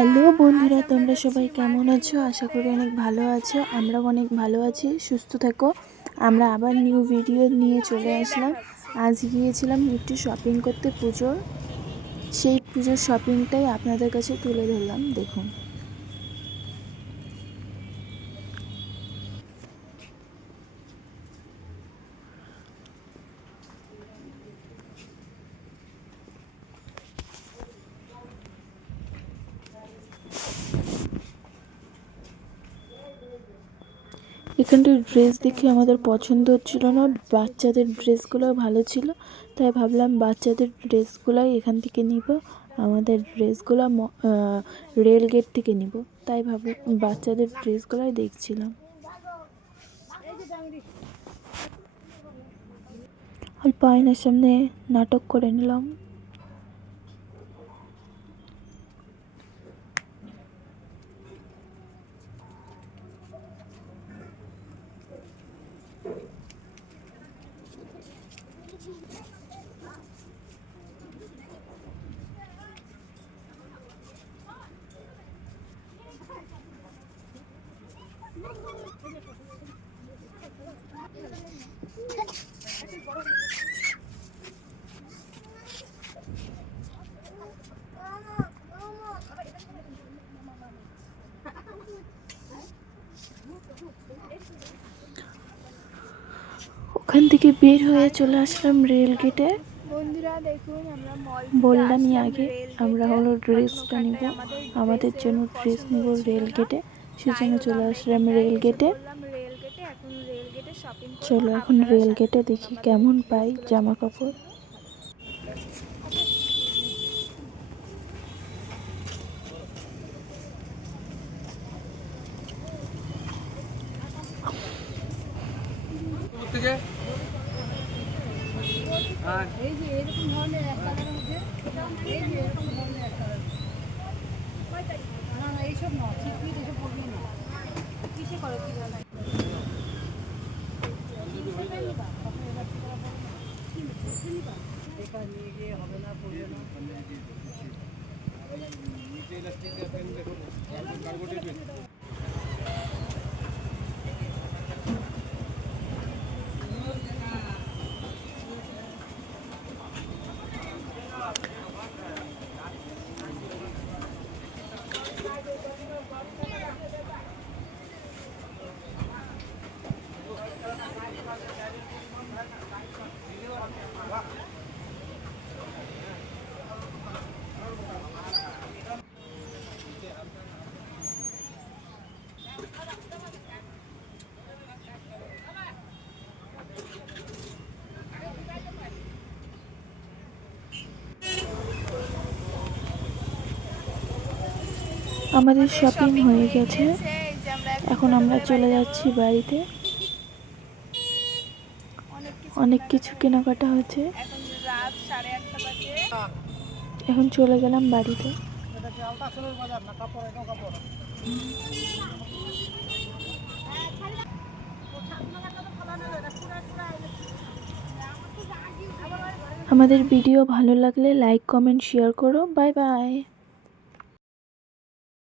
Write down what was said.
Hello বন্ধুরা, তোমরা সবাই কেমন আছো? আশা করি অনেক ভালো আছো। আমরাও অনেক ভালো আছি। সুস্থ থেকো। আমরা আবার নিউ ভিডিও নিয়ে চলে আসলাম। আজ গিয়েছিলাম একটু শপিং করতে পুজোর। সেই পুজোর শপিংটাই আপনাদের কাছে তুলে ধরলাম, দেখুন। এখানটার ড্রেস দেখে আমাদের পছন্দ হচ্ছিল না। বাচ্চাদের ড্রেসগুলো ভালো ছিল, তাই ভাবলাম বাচ্চাদের ড্রেসগুলোই এখান থেকে নিব। আমাদের ড্রেসগুলো রেল গেট থেকে নিব, তাই ভাবলাম বাচ্চাদের ড্রেসগুলোই দেখছিলাম। অল্প আয়নার সামনে নাটক করে নিলাম। ওখান থেকে বের হয়ে চলে আসলাম রেল গেটে। বন্ধুরা দেখুন, আমরা বললামই আগে আমরা হলো ড্রেসটা নিব, আমাদের জন্য ড্রেস নিব রেল গেটে, সেজন্য চলে আসলাম রেল গেটে। এখন রেল গেটে শপিং করব। চলো এখন রেল গেটে দেখি কেমন পাই জামা কাপড়। এই যে এরকম ধরনের এক কালারের মধ্যে, এই যে এরকম ধরনের এক কালার, না না এইসব না, চিকমিক এসব পড়বি না। কিসে করে কি বলে নিয়ে গিয়ে হবে না, পড়বে না। আমাদের শপিং হয়ে গেছে, এখন আমরা চলে যাচ্ছি বাড়িতে। অনেক কিছু কেনাকাটা হয়েছে, এখন রাত 8:30 বাজে। এখন চলে গেলাম বাড়িতে। আমাদের ভিডিও ভালো লাগলে লাইক, কমেন্ট, শেয়ার করো। Bye bye.